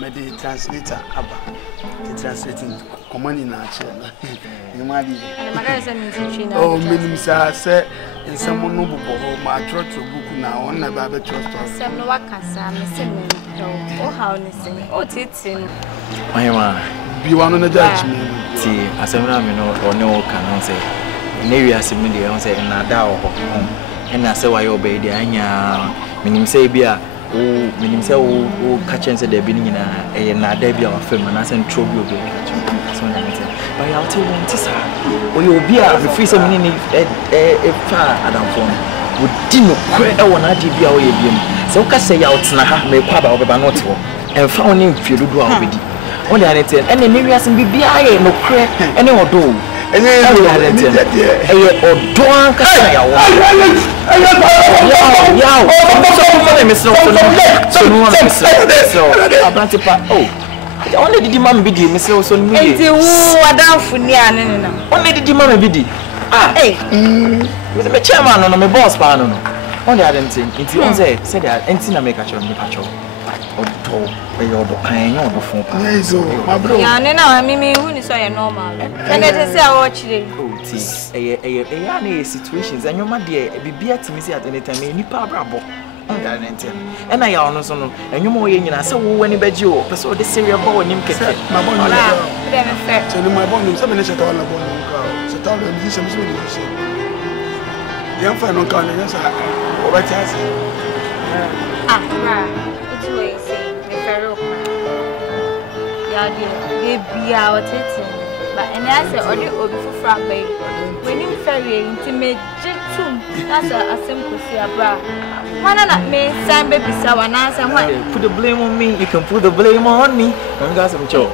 Medi translator aba. The translating command in our channel. You might be. Oh, minim say in some noble my trust book now on the Bible trust. Some no wakasa, missing. Oh, how listen. Oh, teaching. Be one on the judge me. See, as I'm not or no can say. Maybe as a million say in a dow home. And I say, why obey the anya. Minim say, beer. Oh, minim say, oh, catch and say the beginning in a debut of film and I send trouble. But I'll tell you, Tissa, or you'll be a free some minute a far Adam phone. Would Dino quite a one idea be our beam. So, can say out Snaha may quabba over Banotto and found him if you do already. Only I tell any areas and be no crack any or do. And then I only did Mamma Biddy, Miss Olson. Only did Mamma Biddy. Ah, eh, with the chairman on my boss, Panon. Only I didn't think it was said that Entina make a show me patrol. Or told by your kind of phone. My brother, I mean, who is so normal. And it is our watching. A situations and your my dear be at me at any time, any parable. And I also know, and you more in I saw when you bed you, so the serial boy named Kate. My boy, tell my bond, some minutes at all about so tell them this is young fan on calling us. What has ah, it's way saying the Pharaoh. Yeah, be our titty. But and I said, or you will be for front bay. When you ferry intimate, that's a simple see a bra. Why not me, Sam baby, so and answer why put the blame on me? You can put the blame on me. I'm got some joke.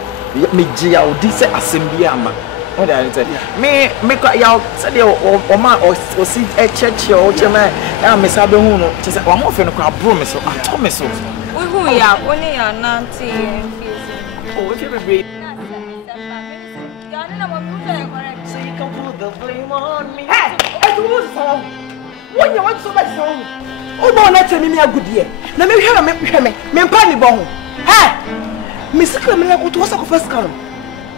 Me, Gia, this assembly. What I said, me, make out, said or my or see a church or German. I'm Miss Abehuno, just one more friend of our promise or Thomas. We are only a nancy. Oh, if you're great. So you can put the blame on me. Hey, when you want so much song. Oh, no, not tell me a good year. Let me hear me, Penny Bone. Hey, Miss Clement, what was a first column?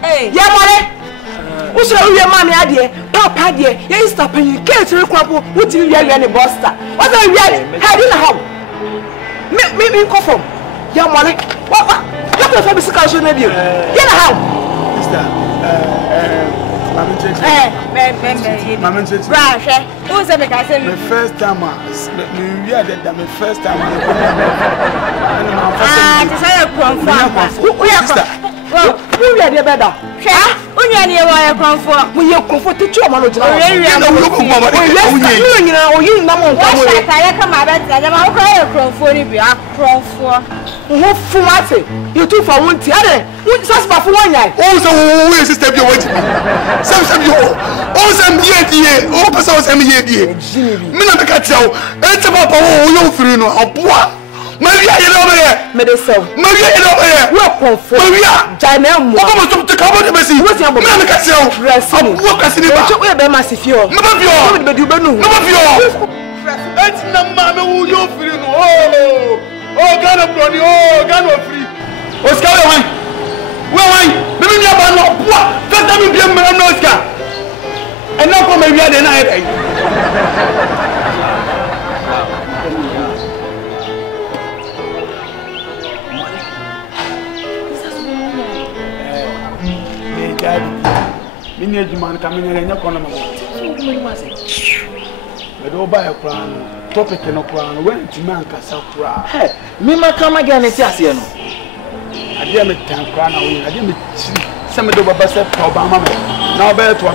Hey, yeah, money. What's your mammy idea? Papa, dear, you stop and you can't recouple. What do you hear any boster? What are you had in the home? Maybe come from your money. What? Look at Miss Carson of you. Get a house. Mamma, who's the first time? We are the first time. We are the better. We are comfort. We are comfort to children. We are you two for one theatre. What's us for 1 year? Also, who is this? You're waiting. Some you also MBA, all persons MBA. Minna catch you. It's about you free no. Maria, you know here. Medicine. Maria, you know here. Welcome for Maria. Janelle. What am I to come on the message? What's your Minna catch you? What can you do? We're the massive. No, it's not mamma who you free no. Oh, God of bloody, oh, God of free. What's going on? Well, maybe you're about what? Just let me be a man, Oscar. And now come maybe at the night. Many man coming in your corner. But don't buy a crown. Topic in a crown. When to man can sell crown. Hey, me ma come again. It's yes, you know. I didn't make 10 crown. I didn't make some of the Obama. Now, better to